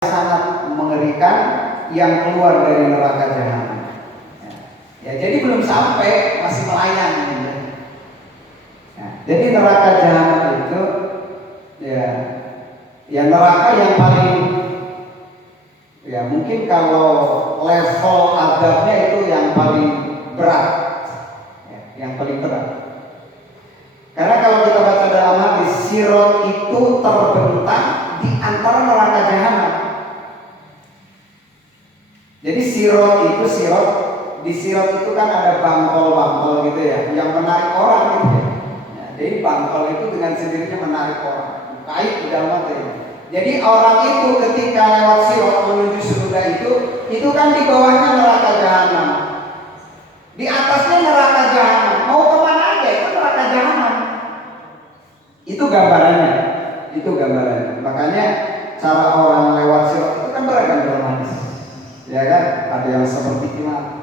sangat mengerikan yang keluar dari neraka jahanam. Ya, jadi belum sampai, masih melayang. Ya, jadi neraka jahanam itu ya neraka yang paling, ya mungkin kalau level adabnya itu yang paling berat, yang paling berat. Karena kalau kita baca dalam hadis, sirat itu terbentang di antara neraka jahanam. Jadi di sirat itu kan ada bangkol gitu ya, yang menarik orang gitu ya. Jadi bangkol itu dengan sendirinya menarik orang, kait di dalam hati. Jadi orang itu ketika lewat sirat menuju surga itu kan di bawahnya neraka jahanam, di atasnya neraka jahanam. Mau kemana aja itu neraka jahanam. Itu gambarannya. Makanya cara orang lewat sirat itu kan beragam dalam hadis. Ya kan, ada yang seperti kilat,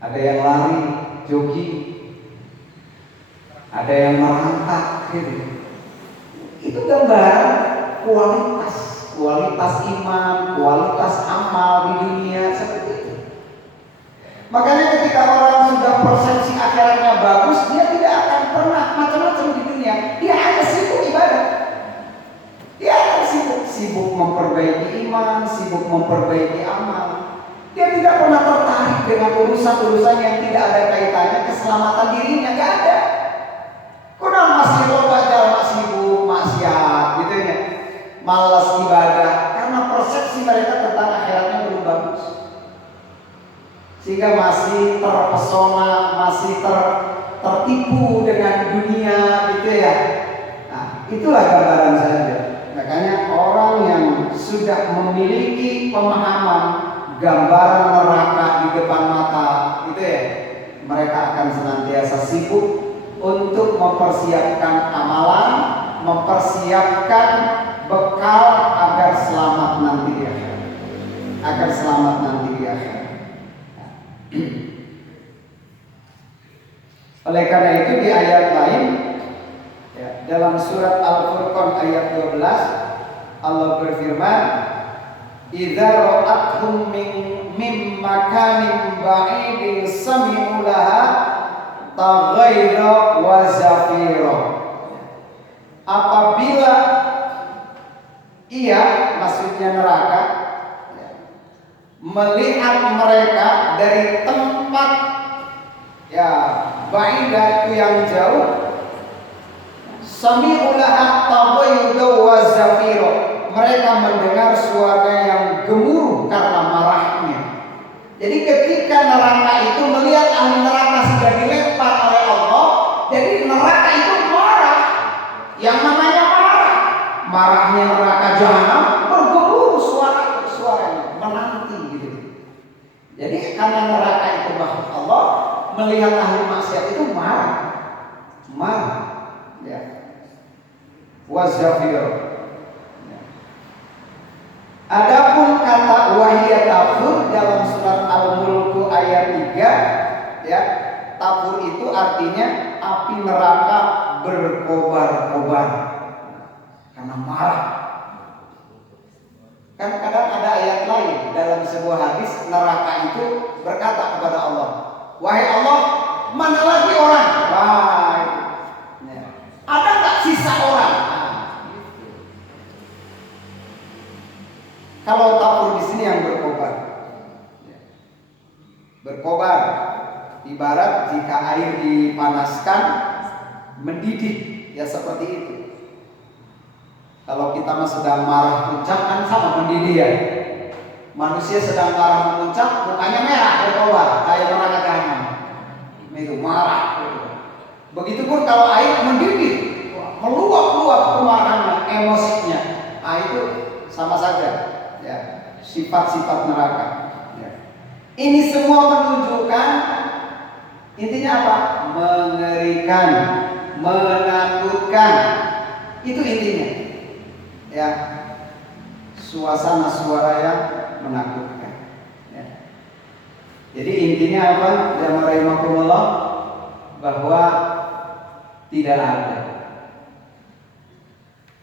ada yang lari, jogging, ada yang merangkak gitu. Itu gambaran kualitas iman, kualitas amal di dunia seperti itu. Makanya ketika orang sudah persepsi akhiratnya bagus, dia tidak akan pernah macam-macam di dunia. Dia hanya sibuk ibadah. Dia akan sibuk memperbaiki iman, sibuk memperbaiki amal. Dia tidak pernah tertarik dengan urusan-urusan yang tidak ada kaitannya keselamatan dirinya, gak ada. Kurang masih belajar, masih sibuk, maksiat, gitu ya, malas ibadah, karena persepsi mereka tentang akhiratnya belum bagus, sehingga masih terpesona, masih tertipu dengan dunia, gitu ya. Nah, itulah gambaran saja. Makanya orang yang sudah memiliki pemahaman gambaran neraka di depan mata, gitu ya, mereka akan senantiasa sibuk untuk mempersiapkan amalan, mempersiapkan bekal agar selamat nanti di akhirat. Oleh karena itu di ayat lain, dalam surat Al-Furqan ayat 12, Allah berfirman, "Idza ra'athum min makanin ba'idin sami'u laha taghaira wa zafira." Apabila maksudnya neraka, melihat mereka dari tempat ba'idah itu yang jauh, sami'u laha taghaira wa zafira, mereka mendengar suara yang gemuruh karena marahnya. Jadi ketika neraka itu melihat ahli neraka sudah dilempar oleh Allah, jadi neraka itu marah. Yang namanya marahnya neraka jahanam bergemuruh suaranya menanti gitu. Jadi karena neraka itu makhluk Allah, melihat ahli maksiat itu marah. Ya. Wazafir. Adapun kata wahiyat tafur dalam surat Al-Mulk ayat 3, tafur itu artinya api neraka berkobar-kobar karena marah. Kan kadang ada ayat lain dalam sebuah hadis, neraka itu berkata kepada Allah, "Wahai Allah, mana lagi orang? Ada nggak sisa orang?" Kalau tafur di sini yang berkobar, ibarat jika air dipanaskan mendidih, ya seperti itu. Kalau kita sedang marah puncak kan sama mendidih ya. Manusia sedang marah memuncak, mukanya merah berkobar kayak neraka jahanam. Itu marah. Begitupun kalau air mendidih, meluap-luap kemarahannya, emosinya. Itu sama saja. Sifat-sifat neraka. Ini semua menunjukkan intinya apa? Mengerikan, menakutkan. Itu intinya. Suasana suara yang menakutkan. Jadi intinya apa? Jamaah rahimakumullah, bahwa tidak ada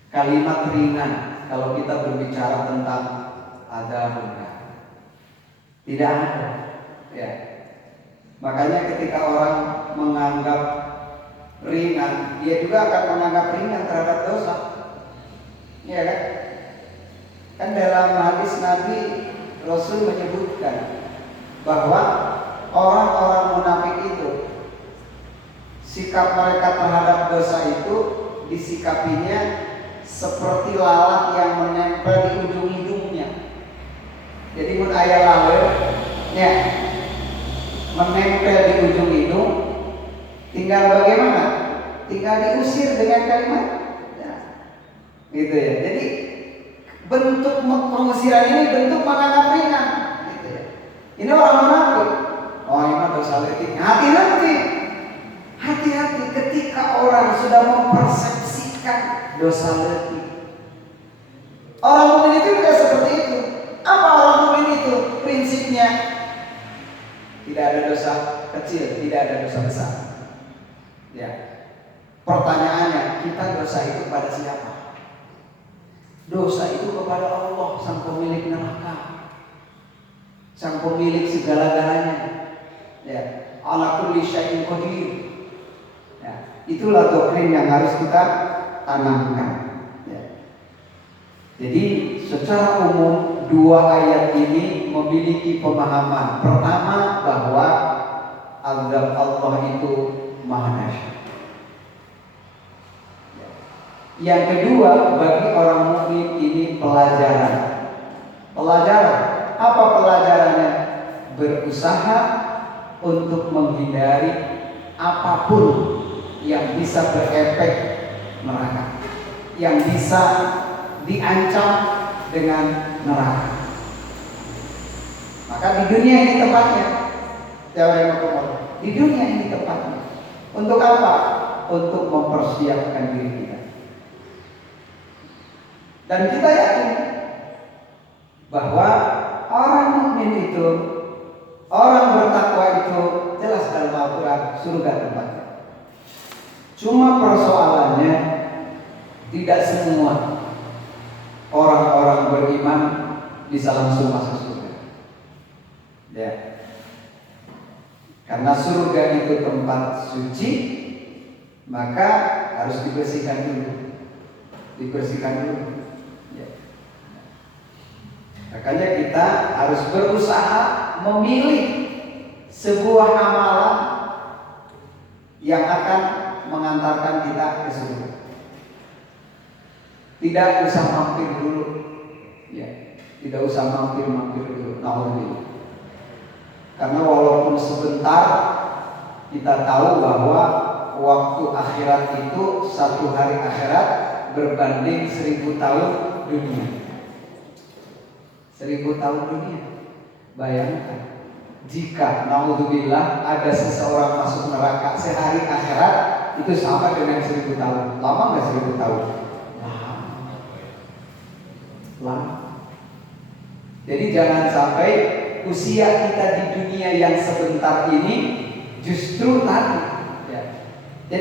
kalimat ringan kalau kita berbicara tentang adzabun nar. Tidak ada. Ya. Makanya ketika orang menganggap ringan, dia juga akan menganggap ringan terhadap dosa. Ya kan? Kan dalam hadis Nabi Rasul menyebutkan bahwa orang-orang munafik itu sikap mereka terhadap dosa itu disikapinya seperti lalat yang menempel di ujung hidungnya. Jadi mun aya laler ya menempel di ujung hidung, tinggal bagaimana? Tinggal diusir dengan kalimat ya. Gitu ya. Jadi bentuk pengusiran ini bentuk menganggap ringan gitu ya. Ini orang munafik. Oh, ini dosa letik. Hati-hati. Hati-hati ketika orang sudah mempersepsikan dosa letik. Orang mukmin itu tidak seperti itu. Apa orang mukmin itu? Prinsipnya tidak ada dosa kecil, tidak ada dosa besar. Ya. Pertanyaannya, kita dosa itu kepada siapa? Dosa itu kepada Allah, sang pemilik neraka, sang pemilik segala-galanya. Ya, ala kulli syai'in qadir. Ya, itulah doktrin yang harus kita tanamkan. Ya. Jadi secara umum dua ayat ini memiliki pemahaman. Pertama, bahwa azab Allah itu maha dahsyat. Yang kedua, bagi orang mukmin ini pelajaran. Pelajaran. Apa pelajarannya? Berusaha untuk menghindari apapun yang bisa berefek neraka, yang bisa diancam dengan neraka. Maka di dunia ini tempatnya, di dunia ini tempatnya. Untuk apa? Untuk mempersiapkan diri kita. Dan kita yakin bahwa orang mukmin itu, orang bertakwa itu jelas dalam Al-Quran surga tempatnya. Cuma persoalannya tidak semua orang-orang beriman bisa langsung masuk surga. Ya. Karena surga itu tempat suci, maka harus dibersihkan dulu. Dibersihkan dulu. Makanya kita harus berusaha memilih sebuah amalan yang akan mengantarkan kita ke surga. Tidak usah mampir dulu, ya. Tidak usah mampir dulu. Nauzubillah. Karena walaupun sebentar, kita tahu bahwa waktu akhirat itu satu hari akhirat berbanding 1000 tahun dunia. 1000 tahun dunia. Bayangkan jika naudzubillah ada seseorang masuk neraka sehari akhirat itu sama dengan 1000 tahun. Lama nggak 1000 tahun? Lama. Jadi jangan sampai usia kita di dunia yang sebentar ini justru tadi